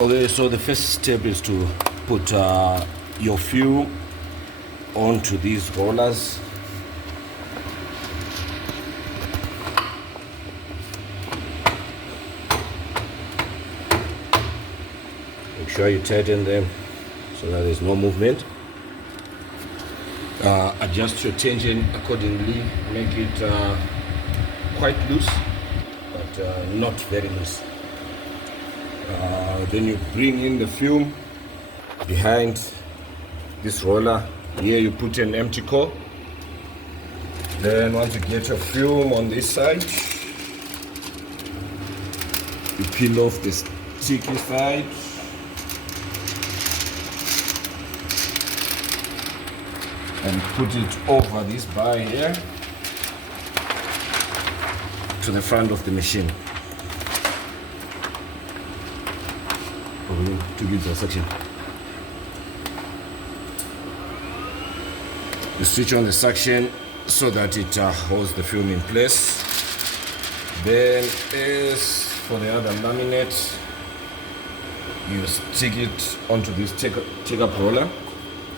Okay, so the first step is to put your fuel onto these rollers. Make sure you tighten them so that there's no movement. Adjust your tension accordingly. Make it quite loose, but not very loose. Then you bring in the fuel behind this roller. Here you put an empty core. Then once you get your fuel on this side, you peel off the sticky side. And put it over this bar here to the front of the machine. To give the section. You switch on the suction so that it holds the film in place. Then as for the other laminate, you stick it onto this take-up roller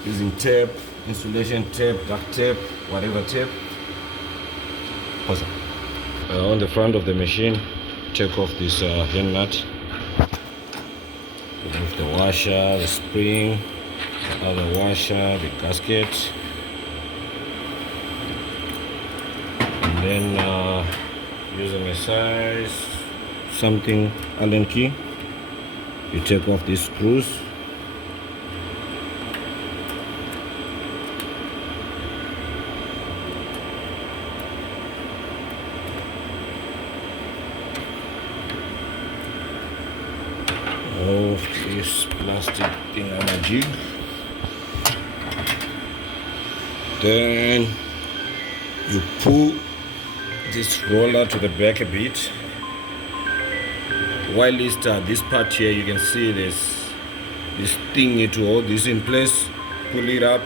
using tape, insulation tape, duct tape, whatever tape. On the front of the machine, take off this hand nut. Remove the washer, the spring, the other washer, the gasket, and then using a size something Allen key, you take off these screws. Of this plastic thing on a jig. Then you pull this roller to the back a bit. While it's this part here, you can see this thing to hold this in place. Pull it up.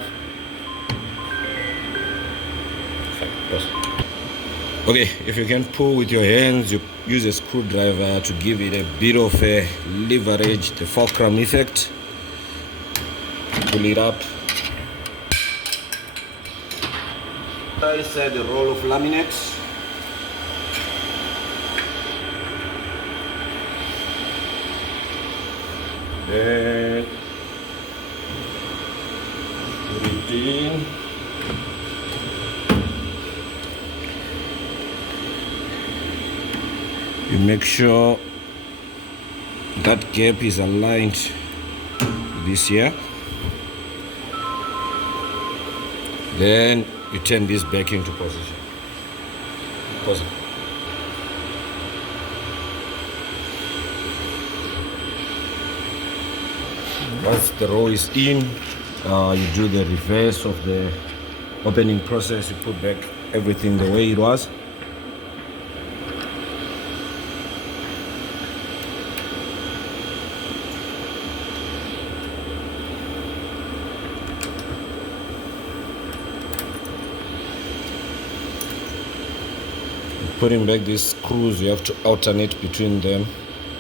Okay, if you can pull with your hands, you use a screwdriver to give it a bit of a leverage, the fulcrum effect. Pull it up. Inside the roll of laminate. Then put it in. You make sure that gap is aligned with this here. Then you turn this back into position. Once the roll is in, you do the reverse of the opening process. You put back everything the way it was. Putting back these screws, you have to alternate between them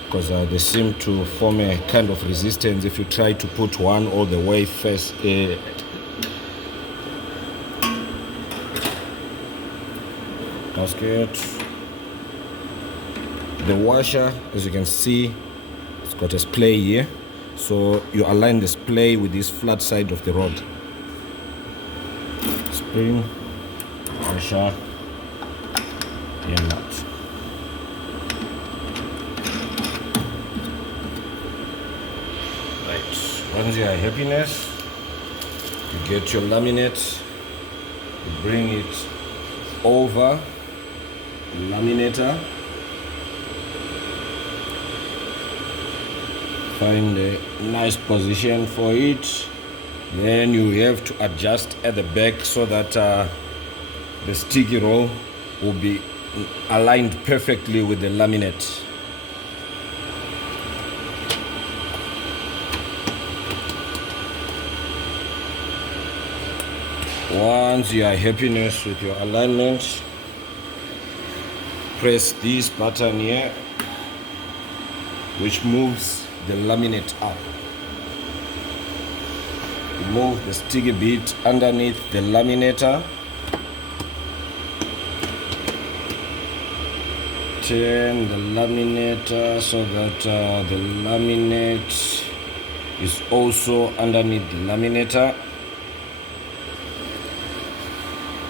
because they seem to form a kind of resistance if you try to put one all the way first. Gasket. The washer, as you can see, it's got a splay here, so you align the splay with this flat side of the rod. Spring, washer. Nut. Right. Once you are happiness, you get your laminate, you bring it over the laminator, find a nice position for it. Then you have to adjust at the back so that the sticky roll will be aligned perfectly with the laminate. Once you are happiness with your alignment, press this button here, which moves the laminate up. Remove the sticky bit underneath the laminator. Turn the laminator so that the laminate is also underneath the laminator.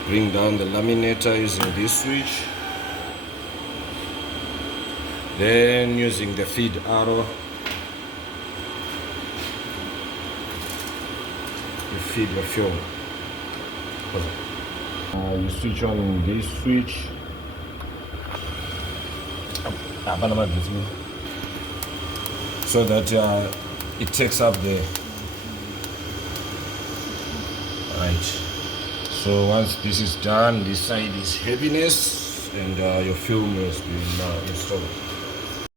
Bring down the laminator using this switch. Then using the feed arrow, you feed the film. You switch on this switch. So that it takes up the right. So once this is done, this side is heaviness, and your film has been installed.